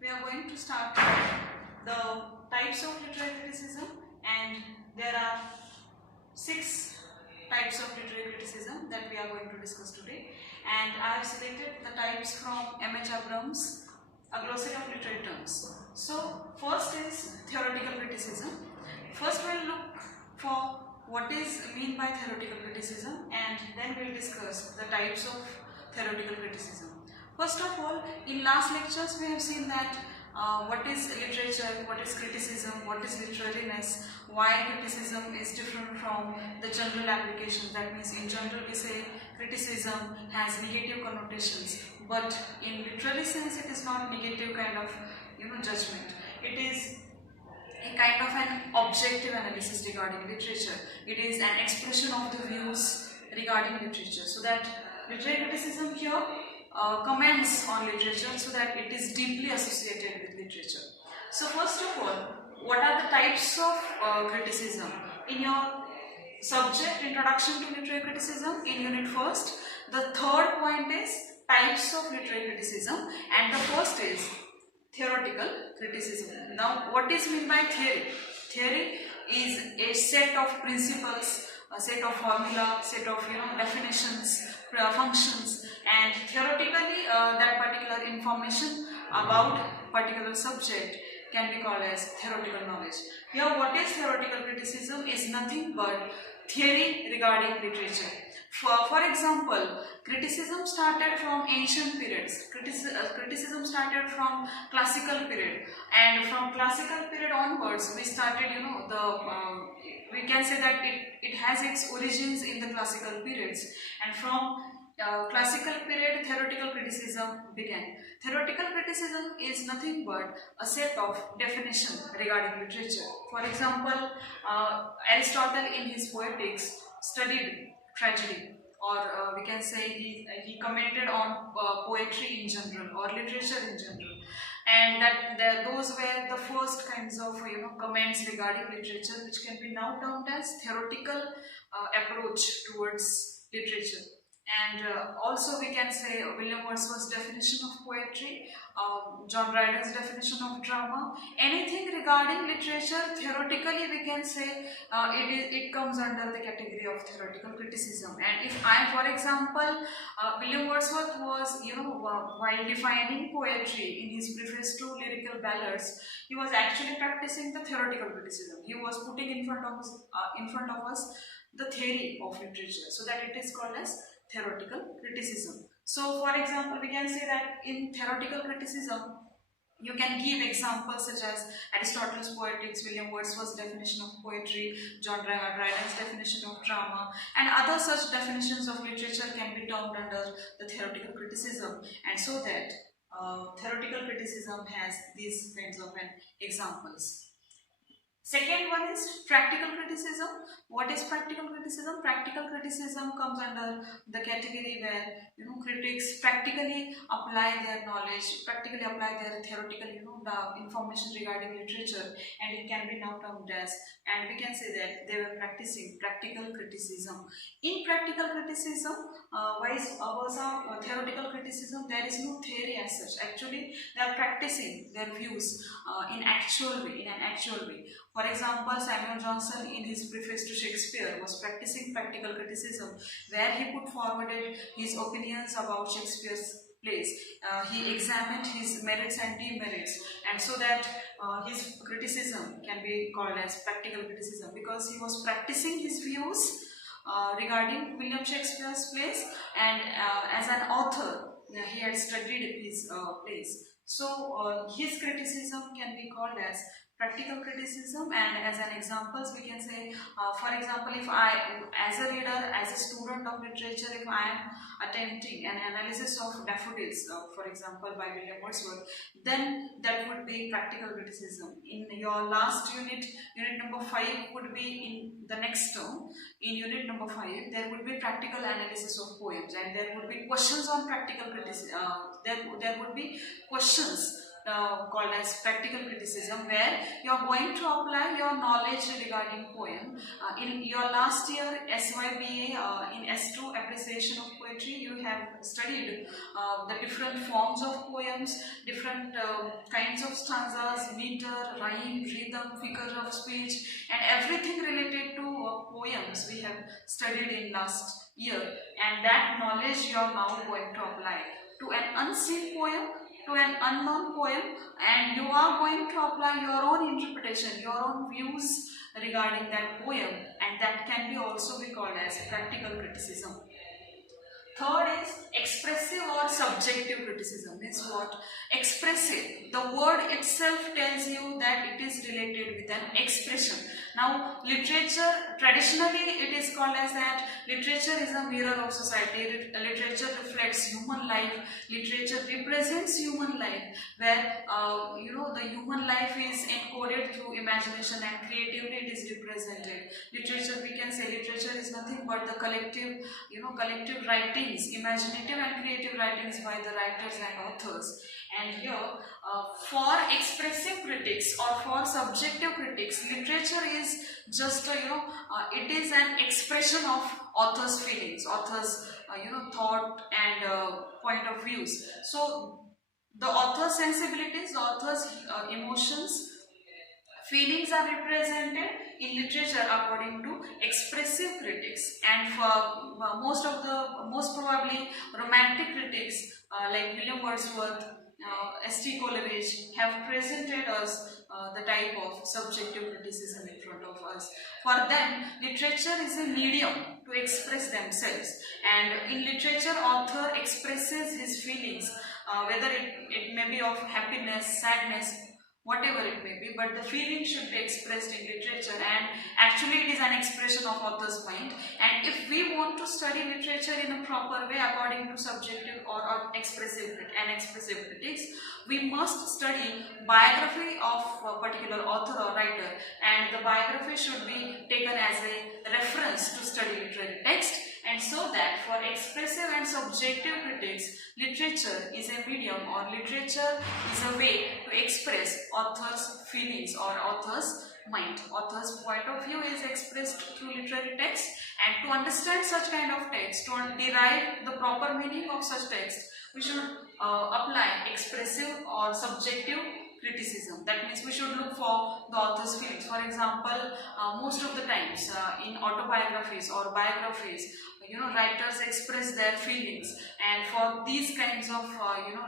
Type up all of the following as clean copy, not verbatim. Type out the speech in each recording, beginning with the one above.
we are going to start the types of literary criticism, and there are 6 types of literary criticism that we are going to discuss today. And I have selected the types from M.H. Abrams, A Glossary of Literary Terms. So first is theoretical criticism. First we'll look for what is mean by theoretical criticism, and then we'll discuss the types of theoretical criticism. First of all, in last lectures we have seen that what is literature, what is criticism, what is literariness, why criticism is different from the general application. That means in general we say criticism has negative connotations, but in literary sense it is not negative kind of judgment. It is a kind of an objective analysis regarding literature. It is an expression of the views regarding literature. So that literary criticism here comments on literature, so that it is deeply associated with literature. So first of all, what are the types of criticism? In your subject Introduction to Literary Criticism in unit first, the third point is types of literary criticism, and the first is theoretical criticism. Now what is meant by theory? Theory is a set of principles, a set of formula, set of definitions, functions, and theoretically that particular information about particular subject can be called as theoretical knowledge. Here what is theoretical criticism is nothing but theory regarding literature. For example, criticism started from ancient periods. Criticism started from classical period, and from classical period onwards we started, we can say that it has its origins in the classical periods, and from classical period theoretical criticism began. Theoretical criticism is nothing but a set of definition regarding literature. For example, Aristotle in his Poetics studied tragedy, or we can say he commented on poetry in general or literature in general, and those were the first kinds of comments regarding literature, which can be now termed as theoretical approach towards literature. And also we can say William Wordsworth's definition of poetry, John Dryden's definition of drama. Anything regarding literature, theoretically we can say it comes under the category of theoretical criticism. And if for example, William Wordsworth was, while defining poetry in his preface to Lyrical Ballads, he was actually practicing the theoretical criticism. He was putting in front of us the theory of literature, so that it is called as theoretical criticism. So for example, we can say that in theoretical criticism you can give examples such as Aristotle's Poetics, William Wordsworth's definition of poetry, John Dryden's definition of drama, and other such definitions of literature can be termed under the theoretical criticism. And so that theoretical criticism has these kinds of examples. Second one is practical criticism. What is practical criticism? Practical criticism comes under the category where critics practically apply their knowledge, practically apply their theoretical the information regarding literature, and it can be now termed as, and we can say that they were practicing practical criticism. In practical criticism, vice versa, theoretical criticism, there is no theory as such. Actually, they are practicing their views in an actual way. For example, Samuel Johnson in his preface to Shakespeare was practicing practical criticism, where he put forwarded his opinions about Shakespeare's plays. He examined his merits and demerits, and so that his criticism can be called as practical criticism, because he was practicing his views regarding William Shakespeare's plays, and as an author he had studied his plays. So his criticism can be called as practical criticism. And as an examples we can say, for example, if I, as a reader, as a student of literature, if I am attempting an analysis of Daffodils, for example by William Wordsworth, then that would be practical criticism. In your last unit number 5 would be in the next term. In unit number 5 there would be practical analysis of poems, and there would be questions on practical criticism. There would be questions called as practical criticism, where you are going to apply your knowledge regarding poem. In your last year TYBA in S2 appreciation of poetry, you have studied the different forms of poems, different kinds of stanzas, meter, rhyme, rhythm, figure of speech, and everything related to poems we have studied in last year, and that knowledge you are now going to apply to an unseen poem, to an unknown poem, and you are going to apply your own interpretation, your own views regarding that poem, and that can be also be called as practical criticism. Third is expressive or subjective criticism. Means what? Expressive. The word itself tells you that it is related with an expression. Now, literature, traditionally it is called as that literature is a mirror of society. Literature reflects human life. Literature represents human life, where the human life is encoded through imagination and creativity it is represented. Literature, we can say literature is nothing but the collective writings, imaginative and creative writings by the writers and authors. And here, for expressive critics or for subjective critics, literature is just it is an expression of author's feelings, author's thought and point of views. So the author's sensibilities, the author's emotions, feelings are represented in literature according to expressive critics, and for most probably romantic critics like William Wordsworth, S.T. Coleridge have presented us the type of subjective criticism in front of us. For them, literature is a medium to express themselves, and in literature, author expresses his feelings, whether it may be of happiness, sadness, whatever it may be, but the feeling should be expressed in literature, and actually it is an expression of author's mind. And if we want to study literature in a proper way according to subjective or expressive critics, we must study biography of a particular author or writer, and the biography should be taken as a reference to study literary text. And so that for expressive and subjective critics, literature is a medium, or literature is a way to express author's feelings or author's mind. Author's point of view is expressed through literary text, and to understand such kind of text, to derive the proper meaning of such text, we should apply expressive or subjective criticism. That means we should look for the author's feelings. For example, most of the times in autobiographies or biographies, writers express their feelings, and for these kinds of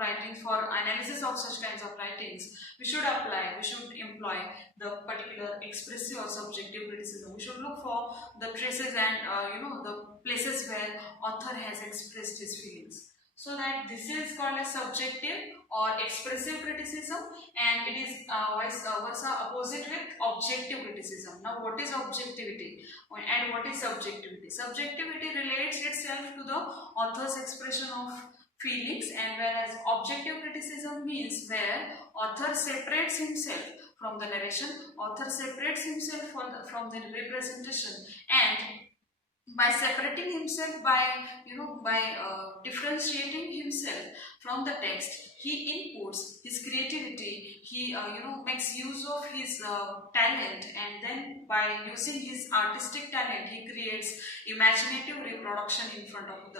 writings, for analysis of such kinds of writings, we should employ the particular expressive or subjective criticism. We should look for the traces and the places where author has expressed his feelings. So that this is called as subjective or expressive criticism, and it is vice versa opposite with objective criticism. Now, what is objectivity and what is subjectivity? Subjectivity relates itself to the author's expression of feelings, and whereas objective criticism means where author separates himself from the narration, author separates himself from the representation, and by separating himself, by differentiating himself from the text, he inputs his creativity, he makes use of his talent, and then by using his artistic talent, he creates imaginative reproduction in front of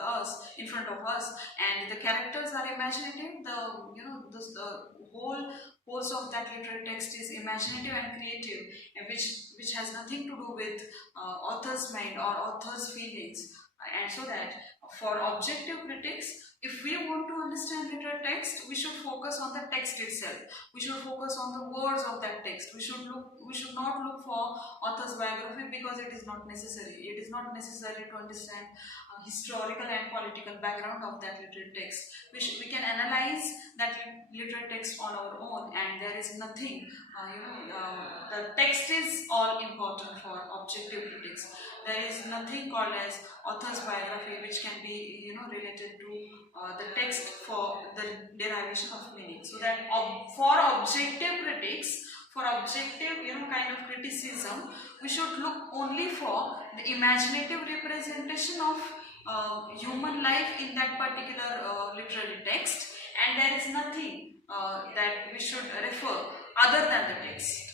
us, and the characters are imaginative. The whole course of that literary text is imaginative and creative, which has nothing to do with author's mind or author's feelings. And so that for objective critics, if we want to understand literary text, we should focus on the text itself. We should focus on the words of that text. We should not look for author's biography, because it is not necessary. It is not necessary to understand historical and political background of that literary text. We can analyze that literary text on our own, and there is nothing, the text is all important for objective critics. There is nothing called as author's biography which can be related to the text for the derivation of meaning. So that for objective critics, for objective kind of criticism, we should look only for the imaginative representation of human life in that particular literary text, and there is nothing that we should refer other than the text.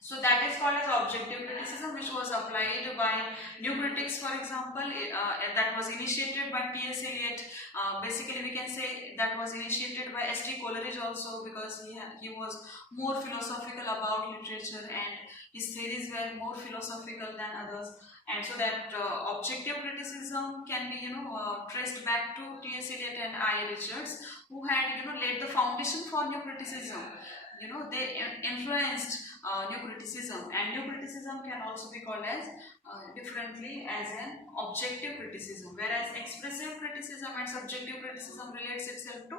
So that is called as objective criticism, which was applied by new critics, for example, that was initiated by T.S. Eliot. Basically, we can say that was initiated by S.T. Coleridge also, because he was more philosophical about literature and his theories were more philosophical than others. And so that objective criticism can be, traced back to T.S. Eliot and I. Richards, who had, laid the foundation for new criticism. They influenced new criticism, and new criticism can also be called as differently as an objective criticism, whereas expressive criticism and subjective criticism relates itself to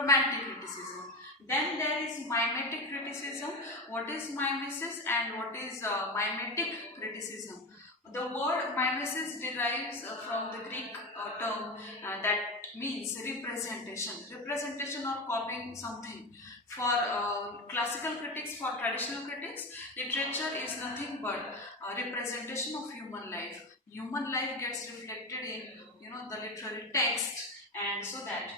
romantic criticism. Then there is mimetic criticism. What is mimesis and what is mimetic criticism? The word mimesis derives from the Greek term that means representation or copying something. For classical critics, for traditional critics, literature is nothing but representation of human life. Human life gets reflected in the literary text, and so that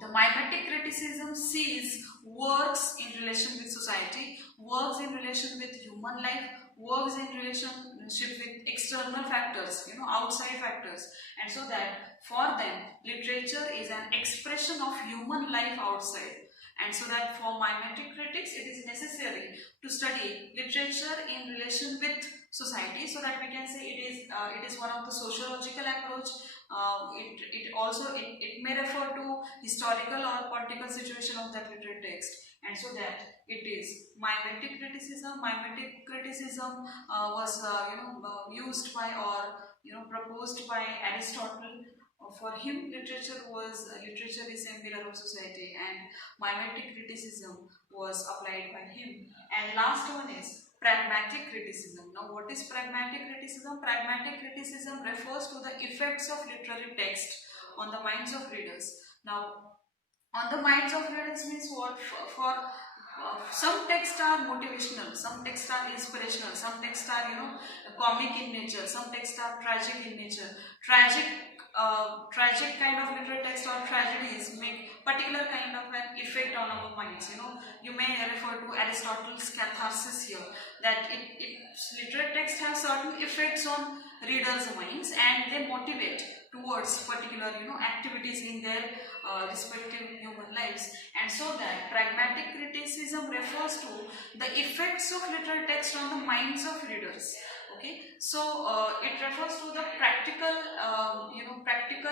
the mimetic criticism sees works in relation with society, works in relation with human life, works in relationship with external factors, outside factors, and so that for them literature is an expression of human life outside. And so that for mimetic critics, it is necessary to study literature in relation with society, so that we can say it is one of the sociological approach. It may refer to historical or political situation of that literary text, and so that it is mimetic criticism. Mimetic criticism was used by or proposed by Aristotle. For him, literature is a mirror of society, and mimetic criticism was applied by him. And last one is pragmatic criticism. Now, what is pragmatic criticism? Pragmatic criticism refers to the effects of literary text on the minds of readers. Now, on the minds of readers means what? For some texts are motivational, some texts are inspirational, some texts are comic in nature, some texts are tragic in nature. Tragic kind of literary text or tragedies make particular kind of an effect on our minds. You may refer to Aristotle's catharsis here, that literary text has certain effects on readers' minds and they motivate towards particular activities in their respective human lives. And so that pragmatic criticism refers to the effects of literary text on the minds of readers. Okay, so it refers to the practical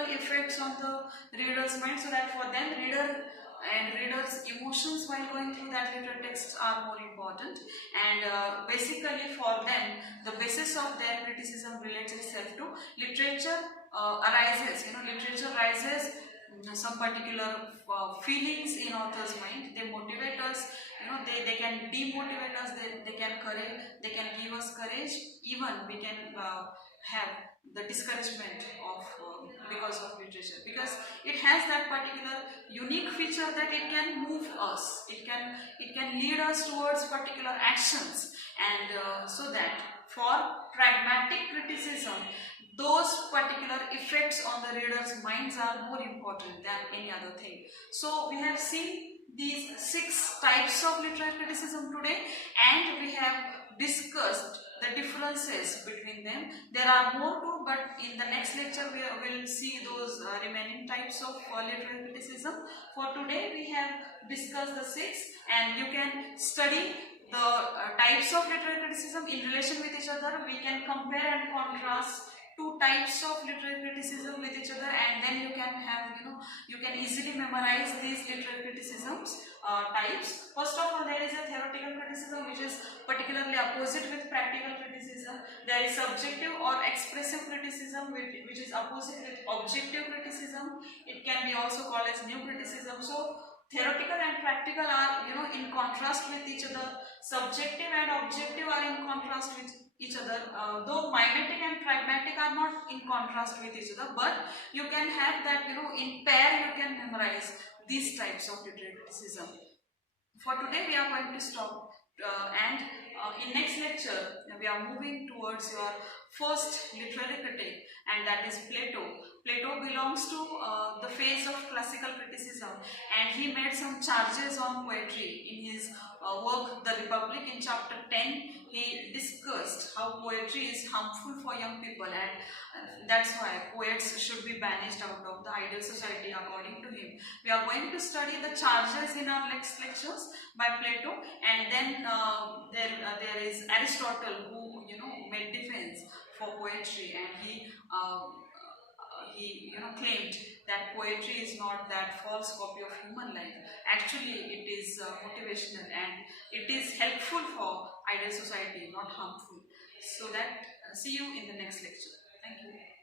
effects on the reader's mind, so that for them readers' emotions while going through that literary text are more important, and basically for them the basis of their criticism relates itself to literature literature rises some particular feelings in author's mind. They motivate us, they can demotivate us, they can give us courage, even we can have the discouragement of because of literature, because it has that particular unique feature that it can move us, it can lead us towards particular actions, and so that for pragmatic criticism, those particular effects on the reader's minds are more important than any other thing. So we have seen these 6 types of literary criticism today, and we have discussed the differences between them. There are more too, but in the next lecture we will see those remaining types of literary criticism. For today we have discussed the 6, and you can study the types of literary criticism in relation with each other. We can compare and contrast 2 types of literary criticism with each other, and then you can have, you can easily memorize these literary criticisms types. First of all, there is a theoretical criticism, which is particularly opposite with practical criticism. There is subjective or expressive criticism, which is opposite with objective criticism. It can be also called as new criticism. So theoretical and practical are in contrast with each other. Subjective and objective are in contrast with each other, though mimetic and pragmatic are not in contrast with each other, but you can have that, in pair you can memorize these types of literary criticism. For today we are going to stop, and in next lecture we are moving towards your first literary critic, and that is Plato. Plato belongs to the phase of classical criticism, and he made some charges on poetry in his work The Republic. In chapter 10, he discussed how poetry is harmful for young people, and that's why poets should be banished out of the ideal society according to him. We are going to study the charges in our next lectures by Plato, and then there is Aristotle, who made defense for poetry, and he claimed that poetry is not that false copy of human life. Actually, it is motivational, and it is helpful for ideal society, not harmful. So that see you in the next lecture. Thank you.